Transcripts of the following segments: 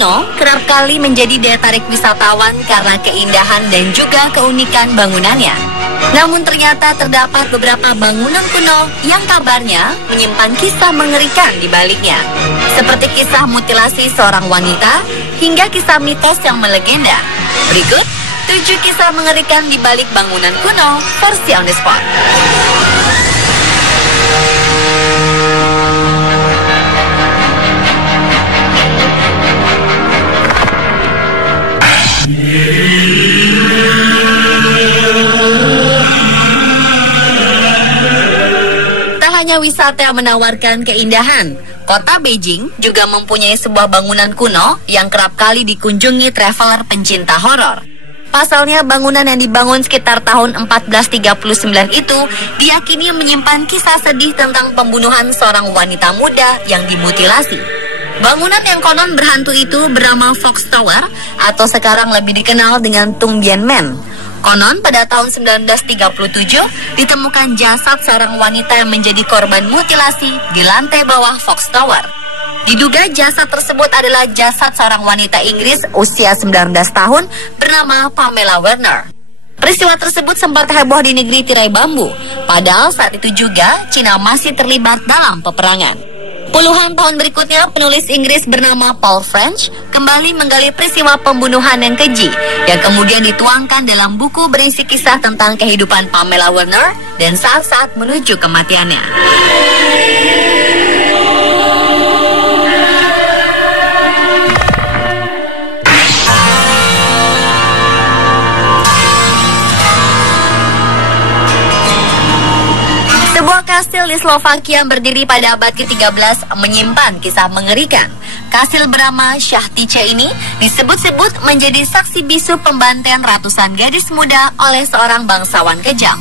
kuno kerap kali menjadi daya tarik wisatawan karena keindahan dan juga keunikan bangunannya. Namun ternyata terdapat beberapa bangunan kuno yang kabarnya menyimpan kisah mengerikan di baliknya. Seperti kisah mutilasi seorang wanita hingga kisah mitos yang melegenda. Berikut 7 kisah mengerikan di balik bangunan kuno versi On The Spot. Tak hanya wisata yang menawarkan keindahan, kota Beijing juga mempunyai sebuah bangunan kuno yang kerap kali dikunjungi traveler pencinta horor. Pasalnya bangunan yang dibangun sekitar tahun 1439 itu diyakini menyimpan kisah sedih tentang pembunuhan seorang wanita muda yang dimutilasi. Bangunan yang konon berhantu itu bernama Fox Tower atau sekarang lebih dikenal dengan Tungbianmen. Konon pada tahun 1937 ditemukan jasad seorang wanita yang menjadi korban mutilasi di lantai bawah Fox Tower. Diduga jasad tersebut adalah jasad seorang wanita Inggris usia 19 tahun bernama Pamela Werner. Peristiwa tersebut sempat heboh di negeri tirai bambu, padahal saat itu juga Cina masih terlibat dalam peperangan. Puluhan tahun berikutnya, penulis Inggris bernama Paul French kembali menggali peristiwa pembunuhan yang keji yang kemudian dituangkan dalam buku berisi kisah tentang kehidupan Pamela Werner dan saat-saat menuju kematiannya. Kastil di Slovakia yang berdiri pada abad ke-13 menyimpan kisah mengerikan. Kastil bernama Šahtice ini disebut-sebut menjadi saksi bisu pembantaian ratusan gadis muda oleh seorang bangsawan kejam.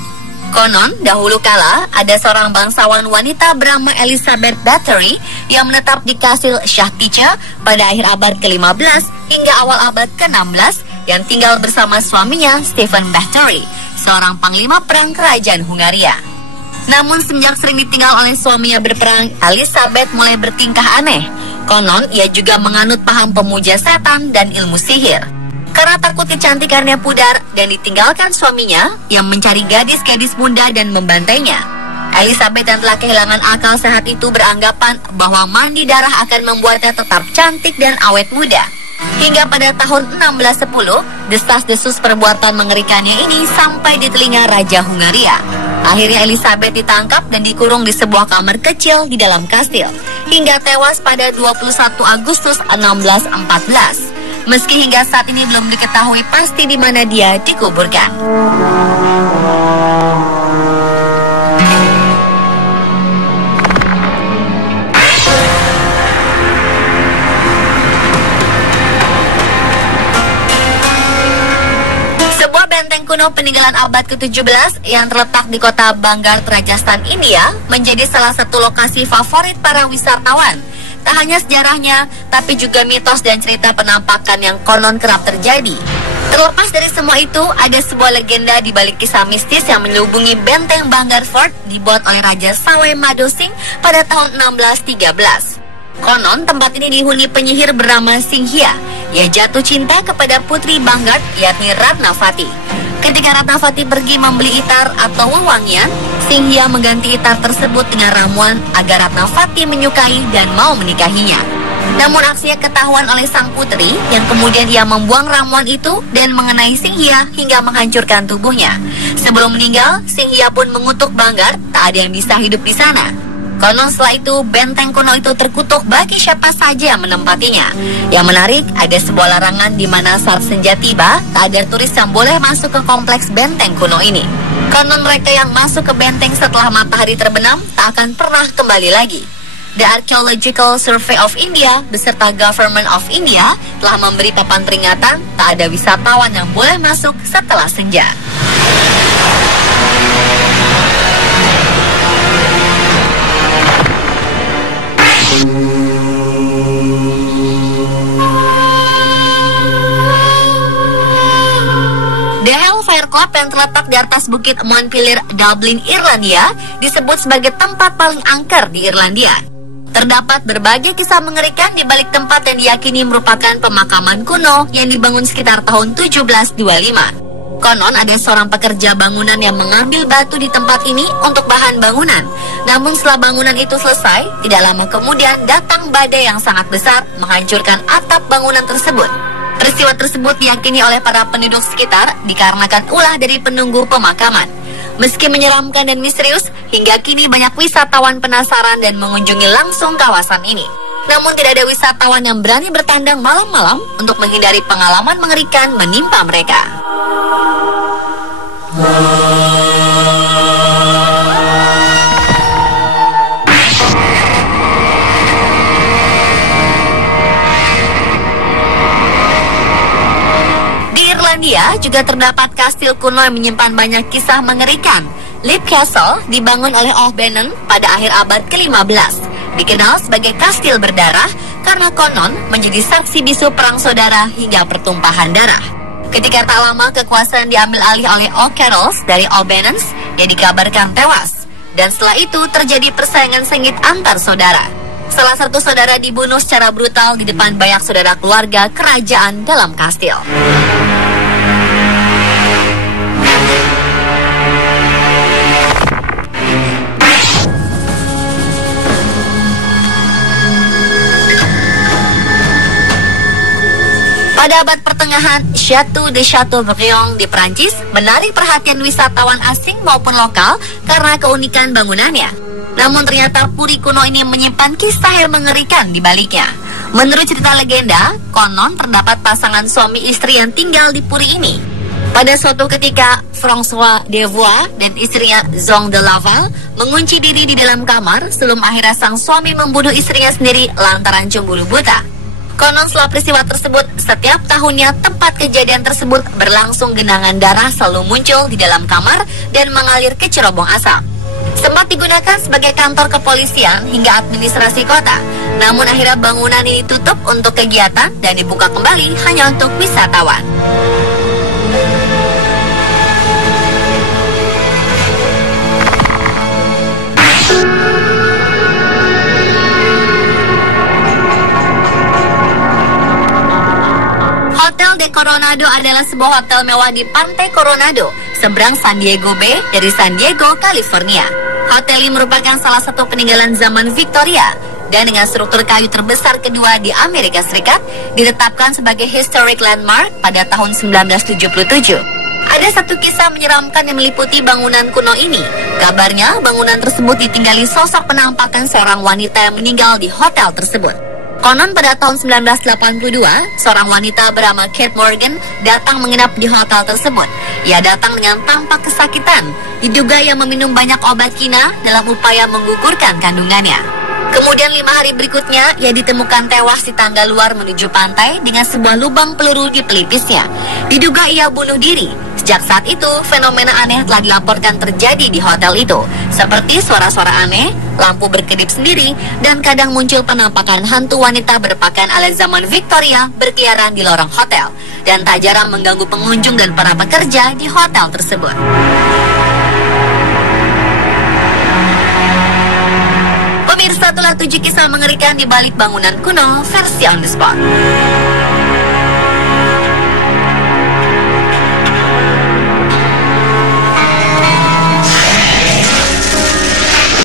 Konon, dahulu kala ada seorang bangsawan wanita bernama Elizabeth Bathory yang menetap di Kastil Šahtice pada akhir abad ke-15 hingga awal abad ke-16 yang tinggal bersama suaminya Stephen Bathory, seorang panglima perang kerajaan Hungaria. Namun semenjak sering ditinggal oleh suaminya berperang, Elizabeth mulai bertingkah aneh. Konon, ia juga menganut paham pemuja setan dan ilmu sihir. Karena takut kecantikannya pudar dan ditinggalkan suaminya yang mencari gadis-gadis muda dan membantainya. Elizabeth yang telah kehilangan akal sehat itu beranggapan bahwa mandi darah akan membuatnya tetap cantik dan awet muda. Hingga pada tahun 1610, desas-desus perbuatan mengerikannya ini sampai di telinga Raja Hungaria. Akhirnya Elizabeth ditangkap dan dikurung di sebuah kamar kecil di dalam kastil hingga tewas pada 21 Agustus 1614. Meski hingga saat ini belum diketahui pasti di mana dia dikuburkan. Kuno peninggalan abad ke-17 yang terletak di kota Bangar, Rajasthan, India menjadi salah satu lokasi favorit para wisatawan. Tak hanya sejarahnya, tapi juga mitos dan cerita penampakan yang konon kerap terjadi. Terlepas dari semua itu, ada sebuah legenda di balik kisah mistis yang menyelubungi benteng Bangar Fort dibuat oleh Raja Sawai Madho Singh pada tahun 1613. Konon tempat ini dihuni penyihir bernama Singhia. Ia jatuh cinta kepada putri Bangar yakni Ratnavati. Ketika Ratnavati pergi membeli itar atau wewangian, Singhia mengganti itar tersebut dengan ramuan agar Ratnavati menyukai dan mau menikahinya. Namun aksinya ketahuan oleh sang putri yang kemudian ia membuang ramuan itu dan mengenai Singhia hingga menghancurkan tubuhnya. Sebelum meninggal, Singhia pun mengutuk Bangar, tak ada yang bisa hidup di sana. Konon setelah itu, benteng kuno itu terkutuk bagi siapa saja yang menempatinya. Yang menarik, ada sebuah larangan di mana saat senja tiba, tak ada turis yang boleh masuk ke kompleks benteng kuno ini. Konon mereka yang masuk ke benteng setelah matahari terbenam tak akan pernah kembali lagi. The Archaeological Survey of India beserta Government of India telah memberi papan peringatan tak ada wisatawan yang boleh masuk setelah senja. The Hellfire Club yang terletak di atas bukit Montpelier, Dublin, Irlandia, disebut sebagai tempat paling angker di Irlandia. Terdapat berbagai kisah mengerikan di balik tempat yang diyakini merupakan pemakaman kuno yang dibangun sekitar tahun 1725. Konon ada seorang pekerja bangunan yang mengambil batu di tempat ini untuk bahan bangunan. Namun setelah bangunan itu selesai, tidak lama kemudian datang badai yang sangat besar menghancurkan atap bangunan tersebut. Peristiwa tersebut diyakini oleh para penduduk sekitar dikarenakan ulah dari penunggu pemakaman. Meski menyeramkan dan misterius, hingga kini banyak wisatawan penasaran dan mengunjungi langsung kawasan ini. Namun tidak ada wisatawan yang berani bertandang malam-malam untuk menghindari pengalaman mengerikan menimpa mereka. Di Irlandia juga terdapat kastil kuno yang menyimpan banyak kisah mengerikan. Leap Castle dibangun oleh O'Bannon pada akhir abad ke-15. Dikenal sebagai kastil berdarah karena konon menjadi saksi bisu perang saudara hingga pertumpahan darah. Ketika tak lama kekuasaan diambil alih oleh O'Carrolls dari O'Bannons yang dikabarkan tewas. Dan setelah itu terjadi persaingan sengit antar saudara. Salah satu saudara dibunuh secara brutal di depan banyak saudara keluarga kerajaan dalam kastil. Pada abad pertengahan, Château de Châteaubriand di Prancis menarik perhatian wisatawan asing maupun lokal karena keunikan bangunannya. Namun ternyata puri kuno ini menyimpan kisah yang mengerikan di baliknya. Menurut cerita legenda, konon terdapat pasangan suami istri yang tinggal di puri ini. Pada suatu ketika, François de Vaux dan istrinya Zong de Laval mengunci diri di dalam kamar sebelum akhirnya sang suami membunuh istrinya sendiri lantaran cemburu buta. Konon setelah peristiwa tersebut, setiap tahunnya tempat kejadian tersebut berlangsung genangan darah selalu muncul di dalam kamar dan mengalir ke cerobong asap. Sempat digunakan sebagai kantor kepolisian hingga administrasi kota. Namun akhirnya bangunan ini tutup untuk kegiatan dan dibuka kembali hanya untuk wisatawan. Hotel de Coronado adalah sebuah hotel mewah di pantai Coronado, seberang San Diego Bay dari San Diego, California. Hotel ini merupakan salah satu peninggalan zaman Victoria dan dengan struktur kayu terbesar kedua di Amerika Serikat, ditetapkan sebagai historic landmark pada tahun 1977. Ada satu kisah menyeramkan yang meliputi bangunan kuno ini. Kabarnya bangunan tersebut ditinggali sosok penampakan seorang wanita yang meninggal di hotel tersebut. Konon pada tahun 1982, seorang wanita bernama Kate Morgan datang menginap di hotel tersebut. Ia datang dengan tampak kesakitan, diduga ia meminum banyak obat kina dalam upaya menggugurkan kandungannya. Kemudian 5 hari berikutnya, ia ditemukan tewas di tangga luar menuju pantai dengan sebuah lubang peluru di pelipisnya. Diduga ia bunuh diri. Sejak saat itu, fenomena aneh telah dilaporkan terjadi di hotel itu, seperti suara-suara aneh, lampu berkedip sendiri, dan kadang muncul penampakan hantu wanita berpakaian ala zaman Victoria berkeliaran di lorong hotel, dan tak jarang mengganggu pengunjung dan para pekerja di hotel tersebut. Pemirsa, itulah 7 kisah mengerikan di balik bangunan kuno versi On The Spot.